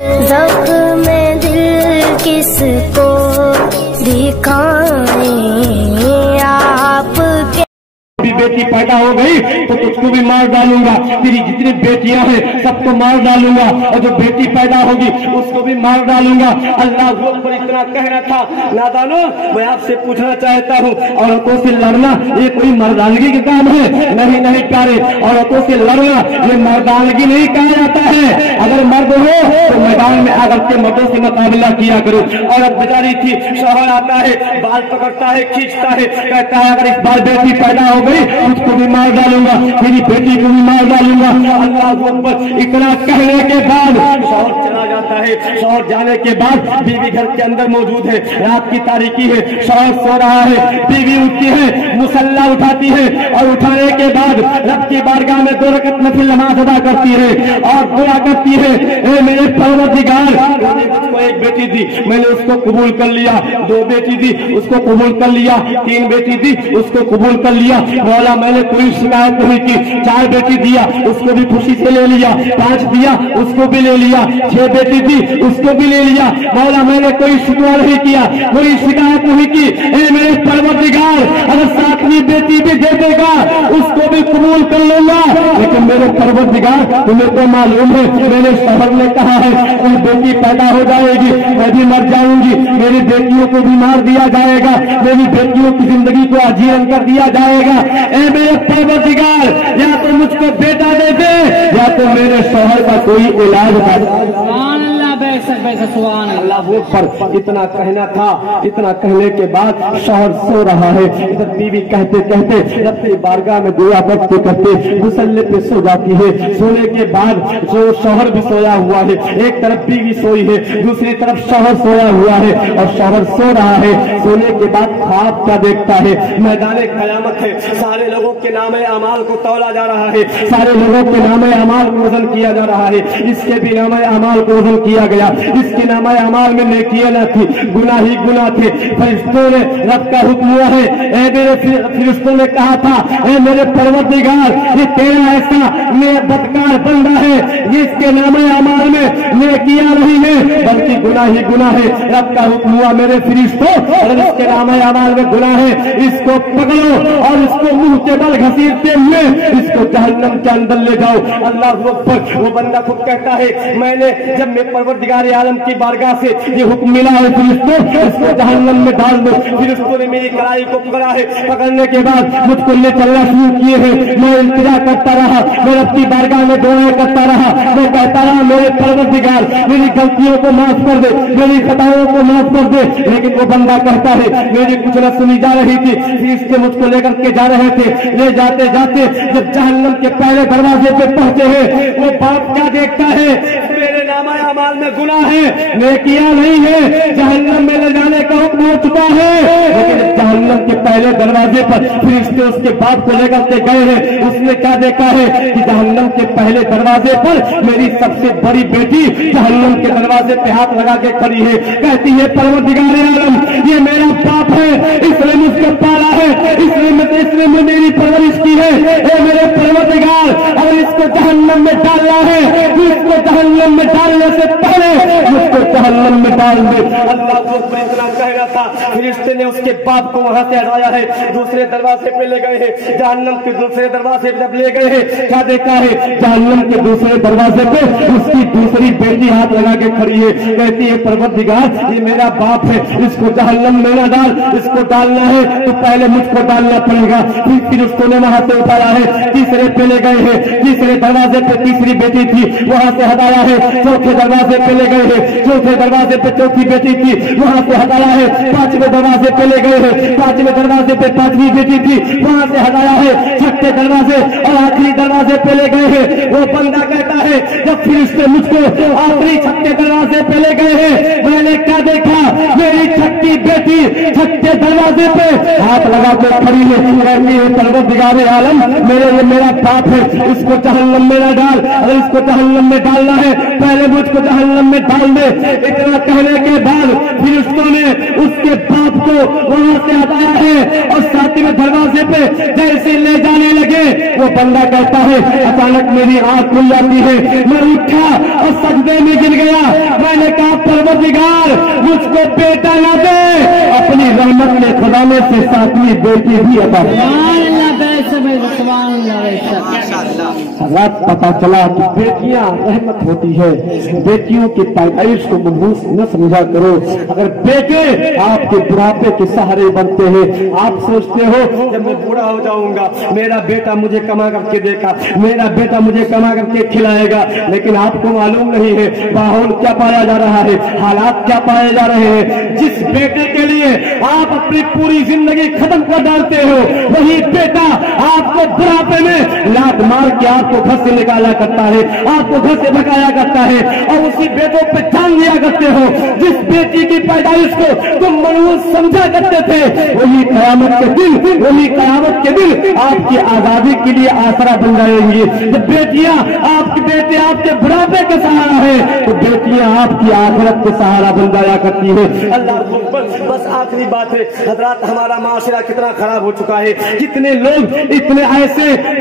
زخم دل کس کو دکھائیں آپ کے بیٹی پیدا ہو گئی تو تجھ کو بھی مار ڈالوں گا، تیری جتنی بیٹیاں ہیں سب کو مار ڈالوں گا، اور جو بیٹی پیدا ہوگی اس کو بھی مار ڈالوں گا۔ اللہ اکبر اتنا کہنا تھا۔ نادانو میں آپ سے پوچھنا چاہتا ہوں، عورتوں سے لڑنا یہ کوئی مردانگی کا کام ہے؟ نہیں نہیں پیارے، عورتوں سے لڑنا یہ مردانگی نہیں کہا جاتا ہے۔ اگر مرد ہو تو میدان میں آ کر کے مردوں سے مقابلہ کیا کرو۔ عورت بیچاری تھی، شوہر آتا ہے، بال پکڑتا ہے، کھینچتا ہے، کہتا ہے اگر اس بار بیٹی پیدا ہو گئی اس کو بھی مار ڈالوں گا، میری بیٹی کو بھی مار ڈالوں گا۔ اللہ اکبر اتنا کہنے کے بعد شوہر چلا جاتا ہے۔ شوہر جانے کے بعد بیوی گھر کے اندر موجود ہے، رات کی تاریکی ہے، شوہر سو رہا ہے، بیوی اٹھتی ہے، مصلی اٹھاتی ہے اور اٹھانے کے بعد رب کی بارگاہ میں 2 رکعت نفل نماز ادا کرتی ہے اور دعا کرتی ہے، اے میرے پروردگار نے مجھ کو 1 بیٹی دی، میں نے اس کو قبول کر لیا، 2 بیٹی دی اس کو قبول کر لیا، 3 بیٹی دی اس کو قبول کر لیا، مولا میں نے کوئی شکایت نہیں کی، 4 بیٹی دیا اس کو بھی خوشی سے لے لیا، 5 دیا اس کو بھی لے لیا، 6 بیٹی دی اس کو بھی لے لیا، مولا میں نے کوئی شکوہ نہیں کیا، کوئی شکایت نہیں کی، اے میرے پروردگار اگر 7ویں بیٹی بھی دے دے گا اس کو بھی قبول کر لوں گا، لیکن میرے پروردگار تمہیں تو معلوم ہے میرے شوہر نے کہا ہے کوئی بیٹی پیدا ہو جائے گی میں بھی مر جاؤں گی، میری بیٹیوں کو بھی مار دیا جائے گا، میری بیٹیوں کی زندگی کو اجیرن کر دیا جائے گا، اے میرے پروردگار یا تو مجھ کو بیٹا دے دے یا تو میرے شوہر کا کوئی علاج کر۔ اللہ پر اتنا کہنا تھا۔ اتنا کہنے کے بعد شوہر سو رہا ہے، ادھر بیوی کہتے کہتے رب کی بارگاہ میں دعا کرتے کرتے مصلی پہ سو جاتی ہے۔ سونے کے بعد جو شوہر بھی سویا ہوا ہے، ایک طرف بیوی سوئی ہے، دوسری طرف شوہر سویا ہوا ہے اور شوہر سو رہا ہے۔ سونے کے بعد خواب کیا دیکھتا ہے؟ میدان قیامت ہے، سارے لوگوں کے نام اعمال کو تولا جا رہا ہے، سارے لوگوں کے نام اعمال کو وزن کیا جا رہا ہے، اس کے بھی نام اعمال کو وزن کیا گیا، اس کے نام اعمال میں نیکیاں نہ تھی، گناہ ہی گناہ تھے۔ فرشتوں نے رب کا حکم ہوا ہے، اے میرے فرشتوں نے کہا تھا اے میرے پروردگار یہ تیرا ایسا بدکار بندہ ہے جس کے نام اعمال میں نیکیاں نہیں ہے بلکہ گناہ ہی گناہ ہے۔ رب کا حکم ہوا میرے فرشتوں اگر اس کے نام اعمال میں گناہ ہے اس کو پکڑو اور اس کو منہ کے بل گھسیٹتے ہوئے اس کو جہنم کے اندر لے جاؤ۔ اللہ اکبر۔ وہ بندہ خود کہتا ہے میں نے جب میں پروردگار عالم کی بارگاہ سے یہ حکم ملا ہے فرشتوں اس کو جہنم میں ڈال دو، فرشتوں نے میری کلائی کو پکڑا ہے، پکڑنے کے بعد مجھ کو لے چلنا شروع کیے ہیں، میں التجا کرتا رہا، میں رب کی بارگاہ میں دعائیں کرتا رہا، میں کہتا رہا میرے پروردگار میری غلطیوں کو معاف کر دے، میری خطاؤں کو معاف کر دے، لیکن وہ بندہ کہتا ہے میری کچھ نہ سنی جا رہی تھی، فرشتے مجھ کو لے کر کے جا رہے تھے، لے جاتے جاتے جب جہنم کے پہلے دروازے پہ پہنچے ہیں وہ باپ کیا دیکھتا ہے میرے نامہ اعمال میں گناہ ہے، نیکیاں نہیں ہے، جہنم میں لے جانے کا حکم ہو چکا ہے، لیکن جہنم کے پہلے دروازے پر فرشتے اس کے باپ کو لے کر کے گئے ہیں، اس نے کیا دیکھا ہے کہ جہنم کے پہلے دروازے پر میری سب سے بڑی بیٹی جہنم کے دروازے پہ ہاتھ لگا کے کھڑی ہے، کہتی ہے پروردگار عالم یہ میرا باپ ہے، اس نے مجھ کو پالا ہے، اس نے میری پرورش کی ہے، اے میرے پروردگار اگر اس کو جہنم میں ڈالنا ہے اس کو جہنم میں ڈالنے سے پہلے مجھ کو جہنم میں ڈال دے۔ اللہ کو اتنا کہہ رہا تھا، فرشتے نے اس کے باپ کو وہاں سے ہٹایا ہے، دوسرے دروازے پہ لے گئے ہیں، جہنم کے دوسرے دروازے پہ جب لے گئے ہیں کیا دیکھا ہے جہنم کے دوسرے دروازے پہ اس کی دوسری بیٹی ہاتھ لگا کے کھڑی ہے، کہتی ہے پروردگار یہ میرا باپ ہے، اس کو جہنم میں نہ ڈال، اس کو ڈالنا ہے تو پہلے مجھ کو ڈالنا پڑے گا۔ پھر اس کو نے وہاں سے اٹھایا ہے، تیسرے پہ لے گئے ہیں، تیسرے دروازے پہ تیسری بیٹی تھی وہاں سے ہٹایا ہے، چوتھے دروازے پہ لے گئے ہیں، چوتھے دروازے پہ چوتھی بیٹی تھی وہاں سے ہٹایا ہے، 5ویں دروازے پہ لے گئے ہیں، 5ویں دروازے پہ 5ویں بیٹی تھی وہاں سے ہٹایا ہے، 6ٹھے دروازے اور آخری دروازے پہ لے گئے ہیں۔ وہ بندہ کہتا ہے جب فرشتے مجھ کو آخری 6ٹھے دروازے پہ لے گئے ہیں میں نے کیا دیکھا میری 6ٹھی بیٹی 6ٹھے दरवाजे पे हाथ लगा के खड़ी है, कहती है परवरदिगार आलम मेरे ये मेरा पाप है, इसको जहन्नम में न डाल, अगर इसको जहन्नम में डालना है पहले मुझको जहन्नम में डाल दे। इतना कहने के बाद फिरिश्तों ने उसके बाप को वहां से हटाया है और साथ में दरवाजे पे जैसे ले जाने लगे वो बंदा कहता है अचानक मेरी आंख खुल जाती है, मैं उठा और सजदे में गिर गया। मैंने कहा परवरदिगार मुझको बेटा ना दे, अपनी रहमत में खजाने से सातवीं बेटी भी अता रात पता चला कि बेटियां रहमत होती है, बेटियों की पैदाइश को मनहूस न समझा करो। अगर बेटे आपके बुढ़ापे के सहारे बनते हैं, आप सोचते हो जब मैं बूढ़ा हो जाऊंगा मेरा बेटा मुझे कमा करके देगा, मेरा बेटा मुझे कमा करके खिलाएगा, लेकिन आपको मालूम नहीं है माहौल क्या पाया जा रहा है, हालात क्या पाए जा रहे हैं। जिस बेटे के लिए आप अपनी पूरी जिंदगी खत्म कर डालते हो वही बेटा आपको बुढ़ापे में लात मार के आपको घर से निकाला करता है, आपको घर से भगाया करता है और उसी बेटों पे जान लिया करते हो। जिस बेटी की पैदाइश को तुम मनहूस समझा करते थे वही कयामत के दिन आपकी आजादी के लिए आसरा बन जाएंगी। जब बेटियां आपके बेटे आपके बुढ़ापे का सहारा है तो बेटियां आपकी आखिरत के सहारा बन जाया करती है। अल्लाह बस आखिरी बात है हजरात, हमारा माशरा कितना खराब हो चुका है, कितने लोग इतने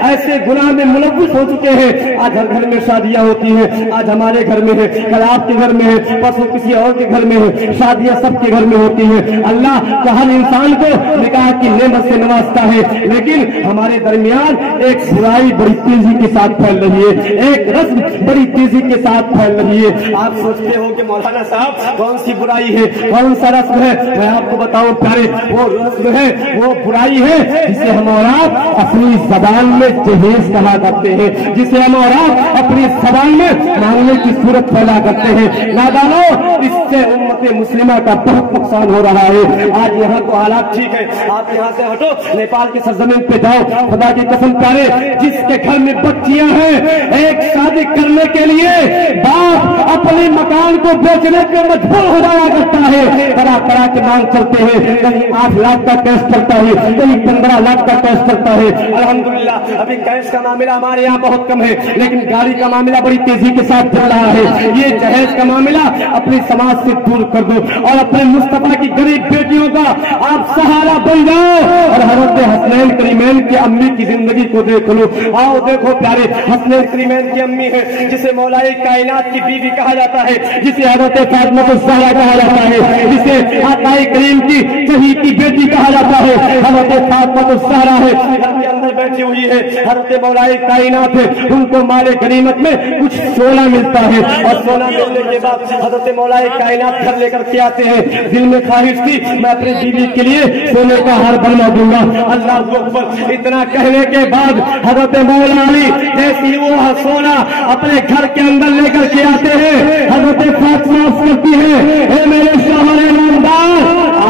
ऐसे गुनाह में मुलव्वस हो चुके हैं। आज हर घर में शादियां होती हैं, आज हमारे घर में है, कल आपके घर में है, परसों किसी और के घर में है, शादियां सबके घर में होती हैं। अल्लाह तो हर इंसान को निकाह की नेमत से नवाजता है, लेकिन हमारे दरमियान एक बुराई बड़ी तेजी के साथ फैल रही है, एक रस्म बड़ी तेजी के साथ फैल रही है। आप सोचते हो कि मौलाना साहब कौन सी बुराई है, कौन सा रस्म है? मैं आपको बताऊं प्यारे, वो रस्म है, वो बुराई है जिसे हम और आप अपनी जबान में जहेज कहा करते हैं, जिसे हम और आप अपनी जबान में मांगने की सूरत फैला करते हैं। नादानो, इससे उम्मत मुस्लिमा का बहुत नुकसान हो रहा है। आज यहाँ तो हालात ठीक है, आप यहाँ से हटो, नेपाल की सरजमीन पे जाओ, खुदा की कसम प्यारे, जिसके घर में बच्चियां हैं, एक शादी करने के लिए बाप अपने मकान को बेचने पे मजबूर हो जाया करता है। तरह तरह के मांग चलते हैं, कहीं 8 लाख का कैश चलता है, कहीं 15 लाख का कैश चलता है। अल्हम्दुलिल्लाह अभी कैश का मामला हमारे यहाँ बहुत कम है, लेकिन गाड़ी का मामला बड़ी तेजी के साथ चल रहा है। ये जहेज का मामला अपने समाज से दूर कर दो और अपने मुस्तफा की गरीब बेटियों का आप सहारा बन जाओ और हजरत हसनैन करीमैन की अम्मी की जिंदगी को देख लो। आओ देखो प्यारे, हसनैन करीमैन की अम्मी है जिसे मौलाए कायनात की बीवी कहा जाता है, जिसे हजरत फातिमा ज़हरा कहा जाता है, जिसे आकाए करीम की सही की बेटी कहा जाता है। हजरत फातिमा ज़हरा है, घर के अंदर बैठी हुई है, हजरत मौलाए कायनात है, उनको माले गनीमत में कुछ सोना मिलता है और सोना मिलने के बाद हजरत मौलाए कायनात घर लेकर के आते हैं। दिल में ख्वाहिश थी मैं अपनी बीवी के लिए सोने का हार बनवा दूंगा। अल्लाह अकबर, इतना कहने के बाद हजरत मौला अली जैसे ही वो सोना अपने घर के अंदर लेकर के आते हैं, हजरत फातिमा करती है, मेरे शौहर नामदार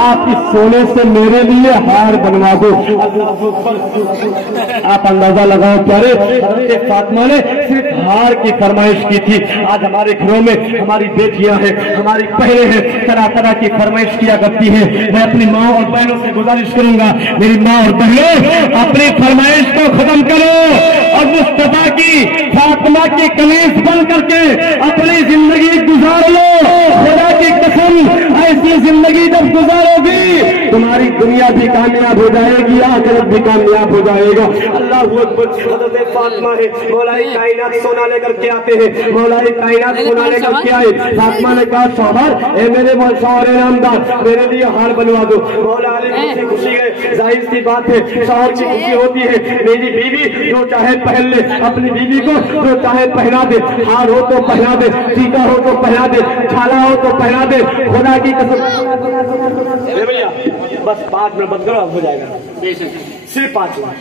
आप इस सोने से मेरे लिए हार बनवा दो। आप अंदाजा लगाओ प्यारे, हजरत फातिमा ने सिर्फ हार की फरमाइश की थी। आज हमारे घरों में हमारी बेटियां हैं, हमारी बहनें हैं, तरह तरह की फरमाइश किया करती है। मैं अपनी माँ और बहनों से गुजारिश करूंगा, मेरी माँ और बहनों अपनी फरमाइश को खत्म करो और मुस्तफा की फातिमा की कमीज बन करके अपनी जिंदगी गुजार लो। खुदा की कसम, ऐसी जिंदगी जब गुजारोगी तुम्हारी दुनिया भी कामयाब हो जाएगी, आखिरत भी कामयाब हो जाएगा। अल्लाह अकबर, हज़रत फातिमा है, मौलाए कायनात सोना लेकर के आते हैं, मौलाए कायनात सोना लेकर के आए। फातिमा ने कहा शौहर, ए मेरे शौहर नामदार मेरे लिए हार बनवा दो। मौला अली खुशी खुशी है, जाहिर सी बात है शौहर की खुशी होती है, मेरी बीवी जो चाहे पहन ले, अपनी बीवी को जो चाहे पहना दे, हार हो तो पहना दे, टीका हो तो पहना दे, छाला हो तो पहना दे। खुदा की कसम भैया बस 5 मिनट बंद करो, हो जाएगा, सिर्फ 5 मिनट।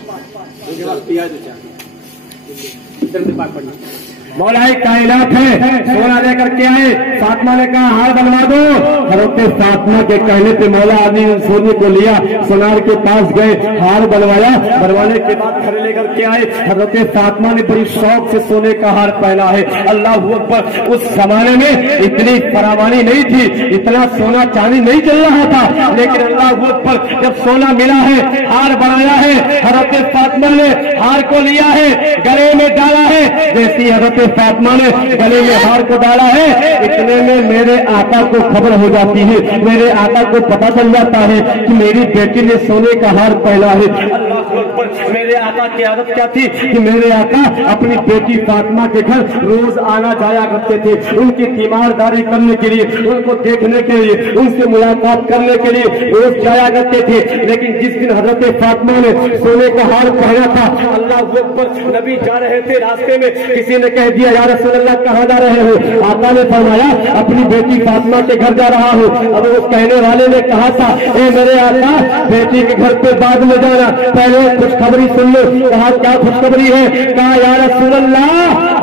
मौलाए कायनात है, सोना लेकर के आए। फातिमा ने कहा हार बनवा दो। हजरत फातिमा के कहने पे मौला अली ने सोने को लिया, सोनार के पास गए, हार बनवाया। बनवाने के बाद घर लेकर के आए। हजरत फातिमा ने बड़ी शौक से सोने का हार पहना है। अल्लाह अकबर। उस जमाने में इतनी फरावानी नहीं थी, इतना सोना चांदी नहीं चल रहा था, लेकिन अल्लाह अकबर जब सोना मिला है, हार बनाया है, हजरत फातिमा ने हार को लिया है, गले में डाला है। जैसी हजरत फातिमा ने गले में हार को डाला है, इतने में मेरे आका को खबर हो जाती है, मेरे आका को पता चल जाता है कि मेरी बेटी ने सोने का हार पहना है। अल्लाह अकबर। मेरे आका की आदत क्या थी कि मेरे आका अपनी बेटी फातिमा के घर रोज आना जाया करते थे, उनकी तीमारदारी करने के लिए, उनको देखने के लिए, उनसे मुलाकात करने के लिए रोज जाया करते थे। लेकिन जिस दिन हजरत फातिमा ने सोने का हार पहना था, अल्लाह अकबर, नबी जा रहे थे, रास्ते में किसी ने कह दिया या रसूल अल्लाह कहाँ जा रहे हो? आका ने फरमाया अपनी बेटी फातिमा के घर जा रहा हूँ। अब उस कहने वाले ने कहा था ए मेरे आका, बेटी के घर पे बाद में जाना, पहले खुशखबरी सुन लो। कहा क्या खुशखबरी है? कहा या रसूल अल्लाह,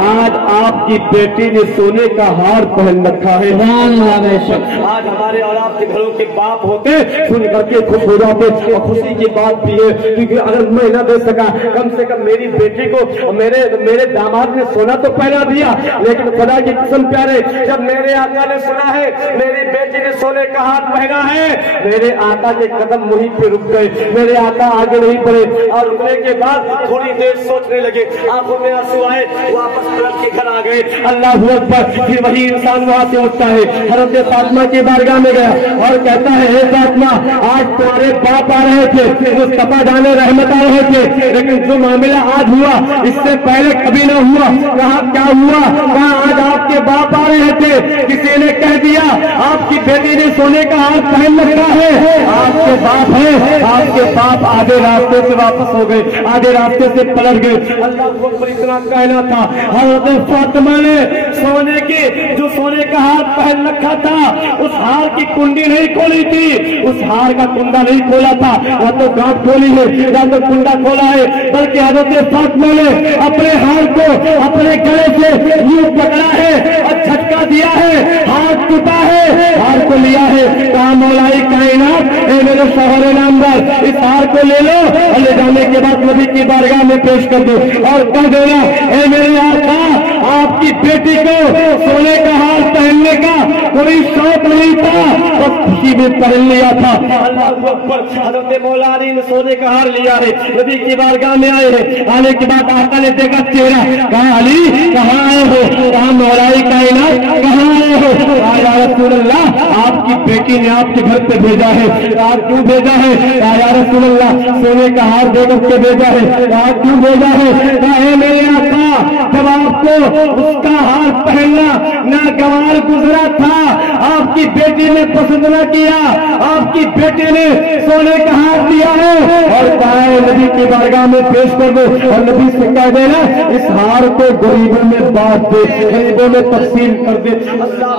आज आपकी बेटी ने सोने का हार पहन रखा है। आज हमारे और आपके घरों के बाप होते सुन करके खुश हो जाते, और खुशी की बात भी है क्योंकि अगर मैं न दे सका, कम से कम मेरी बेटी को मेरे दामाद ने सोना तो पहना दिया। लेकिन खुदा की कसम प्यारे, जब मेरे आका ने सुना है मेरी बेटी ने सोने का हार पहना है, मेरे आका के कदम वहीं पे रुक गए, मेरे आका आगे नहीं बढ़े। और रुकने के बाद थोड़ी देर सोचने लगे, आंखों में आंसू आए, वापस पलट के घर आ गए। अल्लाह अकबर। फिर वही इंसान वहां से उठता है, हजरत फातिमा की बारगाह में गया और कहता है हे फातिमा, आज तुम्हारे बाप आ रहे थे, मुस्तफा जाने रहमत आ रहे थे, लेकिन जो मामला आज हुआ इससे पहले कभी न हुआ। कहा क्या हुआ? कहा आज आपके बाप आ रहे थे, किसी ने कह दिया आपकी बेटी ने सोने का हार पहन रखा है, आपके बाप है। आपके बाप आधे रास्ते से वापस हो गए, आधे रास्ते से पलट गए। अल्लाह को इतना कहना था, हजरत फातिमा ने सोने की जो सोने का हार पहन रखा था, उस हार की कुंडी नहीं खोली थी, उस हार का कुंडा नहीं खोला था, या तो गांठ खोली है या तो कुंडा खोला है, बल्कि हजरत फातिमा ने अपने हार को अपने गले से यूं पकड़ा है और झटका दिया है, हाथ टूटा है, हार को लिया है। कहा मौलाई कायनात, ए मेरे शोहर नामदार, इस हार को ले लो और ले जाने के बाद नबी की बारगाह में पेश कर दो और कह देना ए मेरे आका, आपकी बेटी को सोने का हार पहनने का कोई शौक नहीं था, बस खुशी में पहन लिया था। अल्लाह अकबर। हजरत मौला अली ने सोने का हार लिया है, नबी की बारगाह में आए हैं। आने के बाद आका ने देखा चेहरा, कहा अली कहाँ आए हो? कहा मौलाई कायनात कहाँ आए हो? या रसूल अल्लाह, आपकी बेटी ने आपके घर पे भेजा है। कहा क्यों भेजा है? कहा या रसूल अल्लाह, सोने का हार देकर के भेजा है। कहा क्यों भेजा है? कहा मेरे आका, जब आपको उसका हार पहनना नागवार गुजरा था, आपकी बेटी ने पसंद न किया, आपकी बेटी ने सोने का हार दिया है और कहा है नबी की बारगाह में पेश कर दो और नबी से कह देना इस हार को गरीबों में बांट दे, गरीबों में तकसीम कर दे। अल्लाह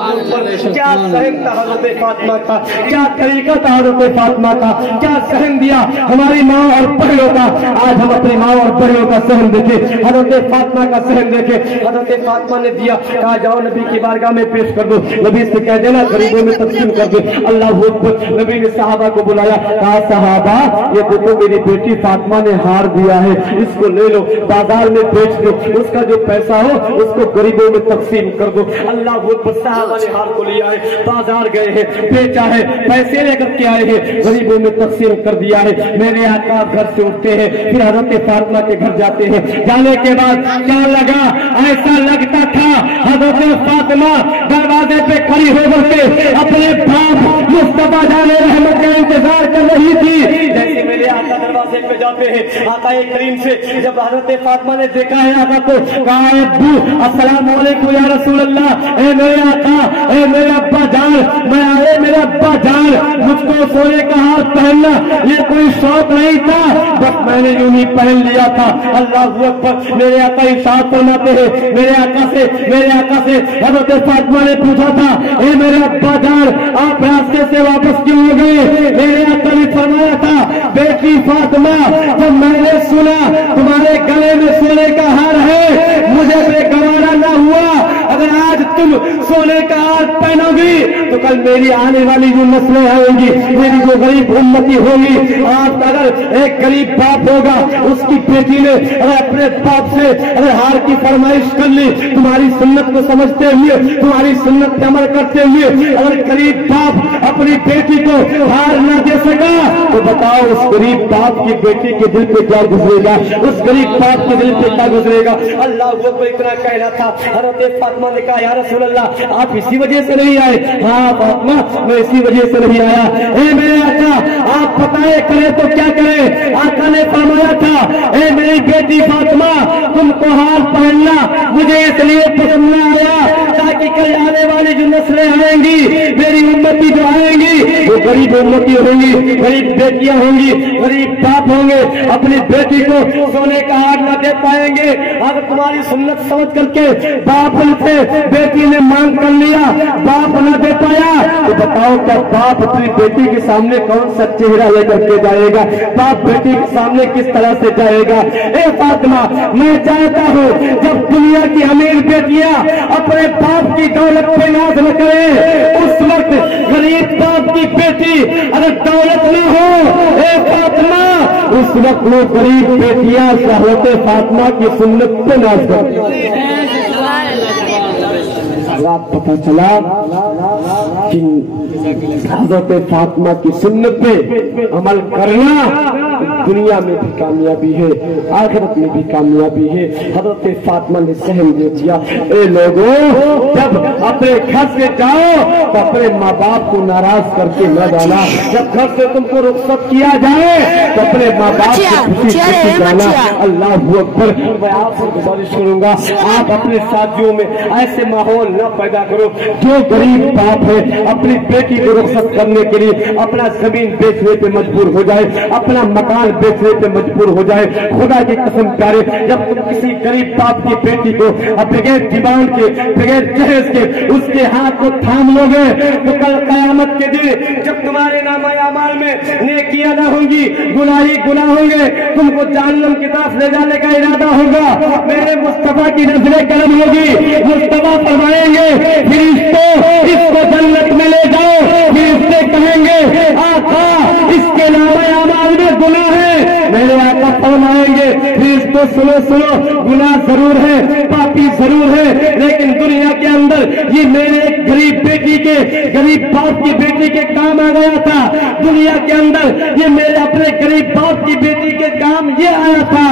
क्या सहन था हजरत फातिमा का, क्या तरीका था हजरत फातिमा का, क्या सहन दिया हमारी माँ और बहनों का। आज हम अपनी माँ और बहनों का सहन देखे, हजरत फातिमा का सहन देखे। हजरत फातिमा ने दिया, कहा जाओ नबी की बारगाह में पेश कर दो, नबी से कह देना गरीबों में तकसीम कर दे। अल्लाह अकबर। नबी ने सहाबा को बुलाया, कहा सहाबा ये देखो मेरी बेटी फातिमा ने हार दिया है, इसको ले लो, बाजार में बेच दो, उसका जो पैसा हो उसको गरीबों में तकसीम कर दो। अल्लाह अकबर। सहाबा ने हार को लिया है, बाजार गए हैं, बेचा है, पैसे लेकर के आए हैं, गरीबों में तकसीम कर दिया है। मेरे आका घर से उठते हैं, फिर हजरत फातिमा के घर जाते हैं। जाने के बाद क्या लगा? ऐसा लगता था हजरत फातिमा दरवाजे पे खड़ी होकर के अपने बाप मुस्तफा जाने रहमत का इंतजार कर रही थी। जैसे मेरे आका दरवाजे पे जाते हैं, आका करीम से जब हजरत फातिमा ने देखा है आका को, कहा अब्बू अस्सलाम वालेकुम या रसूल अल्लाह, ए मेरे आका, ए मेरे अब्बा जान, मैं आए मेरे अब्बा जान, मुझको सोने का हार पहनना ये कोई शौक नहीं था, बस मैंने यूं ही पहन लिया था। अल्लाह अकबर। मेरे आका इरशाद फरमाते हैं, मेरे आका से हजरत फातिमा ने पूछा था ए मेरे अब्बा जान, आप रास्ते से वापस क्यों हो गए? मेरे आका ने फरमाया था बेटी फातिमा, जब मैंने सुना तुम्हारे गले में सोने का हार है, मुझे बेगवारा न हुआ तुम सोने का हार पहनोगी तो कल मेरी आने वाली जो नस्लें आएंगी, मेरी जो गरीब उम्मती होगी, आप अगर एक गरीब बाप होगा, उसकी बेटी ने अगर अपने बाप से अगर हार की फरमाइश कर ली, तुम्हारी सुन्नत को समझते हुए, तुम्हारी सुन्नत पे अमल करते हुए अगर गरीब बाप अपनी बेटी को हार न दे सका तो बताओ उस गरीब बाप की बेटी के दिल पे क्या गुजरेगा, उस गरीब बाप के दिल पे क्या गुजरेगा। अल्लाह को इतना कहना था। हज़रत फातिमा ने कहा या रसूल अल्लाह आप इसी वजह से नहीं आए? हाँ फातिमा मैं इसी वजह से नहीं आया। ए मेरे आका आप बताए करे तो क्या करे? आका ने फरमाया था ए मेरी बेटी फातिमा तुमको हार पहनना मुझे इसलिए पसंद न आया ताकि कल आने वाली जो नस्लें आएंगी, मेरी उम्मती जो आएंगी वो गरीब उम्मती होंगी, गरीब बेटियां होंगी, गरीब बाप होंगे, अपनी बेटी को सोने का हार न दे पाएंगे। अगर तुम्हारी सुन्नत समझ करके बाप से बेटी ने मांग कर लिया, बाप न दे पाया तो बताओ क्या बाप अपनी बेटी के सामने कौन सा चेहरा लेकर के जाएगा? बाप बेटी के सामने किस तरह से जाएगा? ए फातिमा मैं चाहता हूँ जब दुनिया की अमीर बेटियां अपने बाप की दौलत पे नाज न करे, उस वक्त गरीब बाप की बेटी अगर दौलत न हो ए फातिमा उस वक्त वो गरीब बेटियां शहरत फातिमा की सुन्नत पे नाज करती। रात पता चला कि हज़रत फातिमा की सुन्नत पे अमल करना दुनिया में भी कामयाबी है, आखिरत में भी कामयाबी है। हज़रत फातिमा ने सहन दे दिया। ए लोगों जब अपने घर से जाओ तो अपने माँ बाप को नाराज करके न जाना, जब घर से तुमको रुखसत किया जाए तो अपने माँ बाप को खुशी खुशी जाना। अल्लाह अकबर। मैं आपसे गुजारिश करूंगा आप अपने साथियों में ऐसे माहौल न पैदा करो जो गरीब बाप है अपनी बेटी को रुखसत करने के लिए अपना जमीन बेचने पे मजबूर हो जाए, अपना मकान बेचने पे मजबूर हो जाए। खुदा की कसम प्यारे जब तुम किसी गरीब बाप की बेटी को बगैर दीवान के बगैर जहेज के उसके हाथ को थाम लोगे तो कल कयामत के दिन जब तुम्हारे नामा अमाल में नेकियां न होंगी, गुनाह ही गुनाह होंगे, तुमको जहन्नम की तरफ ले जाने का इरादा होगा, मेरे मुस्तफा की नजरें करम होगी। मुस्तफा फरमाएंगे फरिश्तों इसको जन्नत में ले जाओ, फिर इससे कहेंगे आका इसके नामे अमाल में गुनाह है, मेरे आका फरमाएंगे फिर इसको सुनो सुनो गुनाह जरूर है, पापी जरूर है, लेकिन दुनिया के अंदर ये मेरे एक गरीब बेटी के गरीब बाप की बेटी के काम आ गया था, दुनिया के अंदर ये मेरे अपने गरीब बाप की बेटी के काम ये आया था।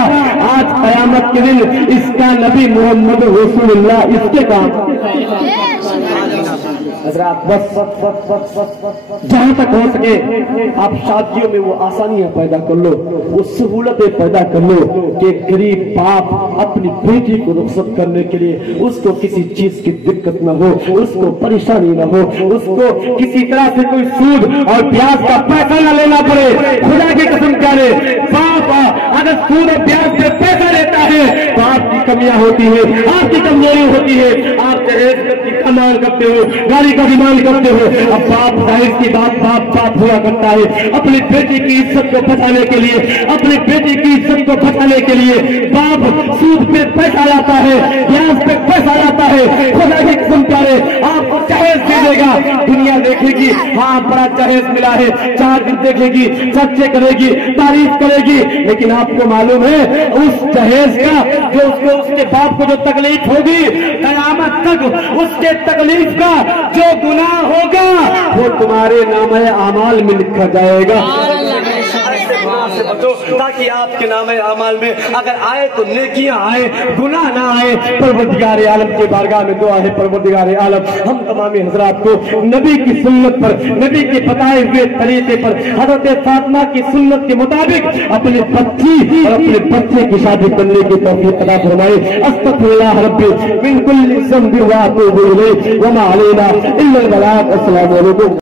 आज कयामत के दिन इसका नबी मोहम्मद रसूलुल्लाह इसके काम बस जहां तक हो सके आप शादियों में वो आसानियां पैदा कर लो, वो सहूलतें पैदा कर लो कि गरीब बाप अपनी बेटी को रुखसत करने के लिए उसको किसी चीज की दिक्कत न हो, उसको परेशानी न हो, उसको किसी तरह से कोई सूद और ब्याज का पैसा न लेना पड़े। खुदा की कसम करे बाप अगर सूद और ब्याज से पैसा लेता है तो आपकी कमियां होती है, आपकी कमजोरी होती है, आप दहेज की कमाल करते हो, गाड़ी का डिमांड करते हो। अब बाप दहेज की बात बाप बाप हुआ करता है, अपनी बेटी की इज्जत को बचाने के लिए, अपनी बेटी की इज्जत को बचाने के लिए बाप सूद पे पैसा लाता है, ब्याज पे पैसा लाता है। खुदा की कसम प्यारे आपको दहेज दे देगा, दुनिया देखेगी हाँ बड़ा दहेज मिला है, 4 दिन देखेगी, चर्चे करेगी, तारीफ करेगी, लेकिन आपको मालूम है उस दहेज का जो उसके बाप को जो तकलीफ होगी कयामत तक उसके तकलीफ का जो गुनाह होगा वो तुम्हारे नामे आमाल में लिखा जाएगा। से बचो ताकि आपके नामे अमाल में अगर आए तो नेकियां आए, गुनाह ना आए। परवरदिगार आलम के बारगाह में दुआ है परवरदिगार आलम हम तमामी हजरात को नबी की सुन्नत पर, नबी के बताए हुए तरीके पर हज़रत फातिमा की सुन्नत के मुताबिक अपने पत्नी और अपने बच्चे की शादी करने की तौफीक अता फरमाए। अस्तगफिरुल्लाह रब्बी मिन कुल्ली ज़ंबि व अतूबु इलैहि व मा अलैना इल्ला अल बलाग। अस्सलामु अलैकुम।